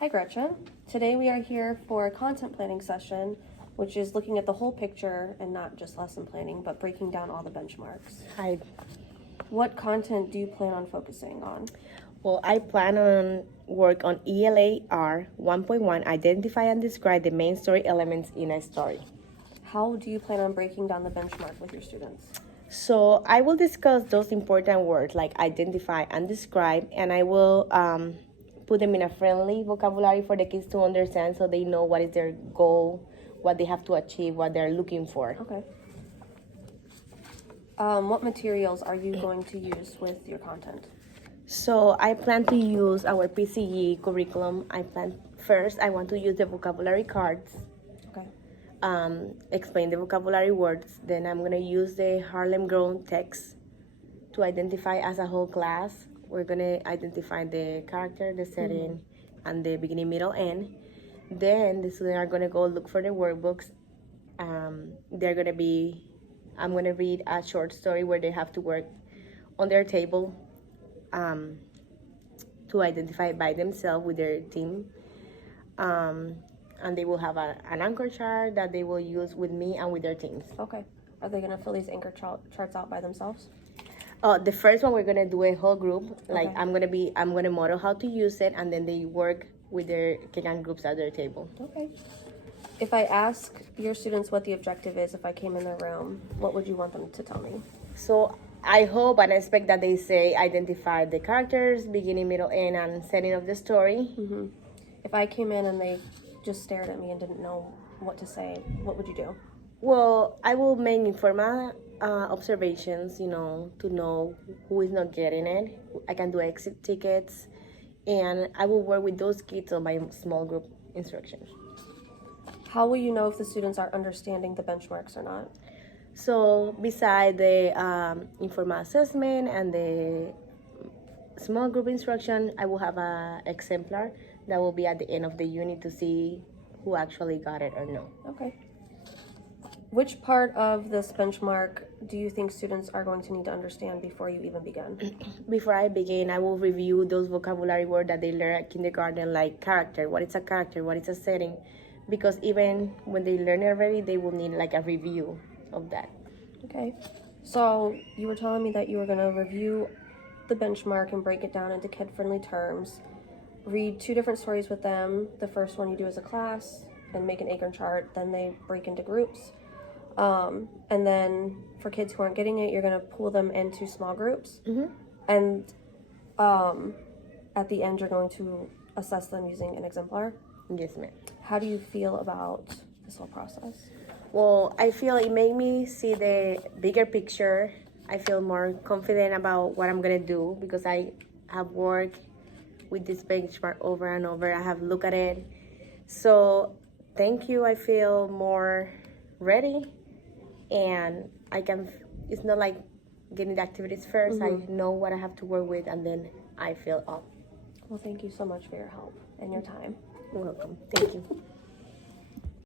Hi Gretchen. Today we are here for a content planning session, which is looking at the whole picture and not just lesson planning, but breaking down all the benchmarks. Hi. What content do you plan on focusing on? Well, I plan on work on ELAR 1.1, identify and describe the main story elements in a story. How do you plan on breaking down the benchmark with your students? So I will discuss those important words like identify and describe, and I will put them in a friendly vocabulary for the kids to understand so they know what is their goal, what they have to achieve, what they're looking for. Okay. What materials are you going to use with your content? So I plan to use our PCE curriculum. I want to use the vocabulary cards, Okay. explain the vocabulary words. Then I'm gonna use the Harlem Grown text to identify as a whole class. We're gonna identify the character, the setting, and the beginning, middle, end. Then the students are gonna go look for the workbooks. I'm gonna read a short story where they have to work on their table to identify by themselves with their team. And they will have an anchor chart that they will use with me and with their teams. Okay. Are they going to fill these anchor charts out by themselves? The first one we're gonna do a whole group. Like Okay. I'm gonna model how to use it, and then they work with their Kenyan groups at their table. Okay. If I ask your students what the objective is, if I came in their room, what would you want them to tell me? So I hope and expect that they say identify the characters, beginning, middle, end, and setting of the story. If I came in and they just stared at me and didn't know what to say, what would you do? Well, I will make informal observations, to know who is not getting it. I can do exit tickets, and I will work with those kids on my small group instructions. How will you know if the students are understanding the benchmarks or not? So, beside the informal assessment and the small group instruction, I will have a exemplar that will be at the end of the unit to see who actually got it or no. Okay. Which part of this benchmark do you think students are going to need to understand before you even begin? Before I begin, I will review those vocabulary words that they learn at kindergarten, like character, what is a character, what is a setting, because even when they learn it already, they will need like a review of that. Okay. So you were telling me that you were going to review the benchmark and break it down into kid-friendly terms. Read 2 different stories with them. The first one you do as a class and make an anchor chart. Then they break into groups. And then for kids who aren't getting it, you're going to pull them into small groups. And at the end, you're going to assess them using an exemplar. Yes, ma'am. How do you feel about this whole process? Well, I feel it made me see the bigger picture. I feel more confident about what I'm gonna do because I have worked with this benchmark over and over. I have looked at it. So thank you. I feel more ready, and it's not like getting the activities 1st. I know what I have to work with, and then I feel up. Well, thank you so much for your help and your time. You're welcome. Thank you.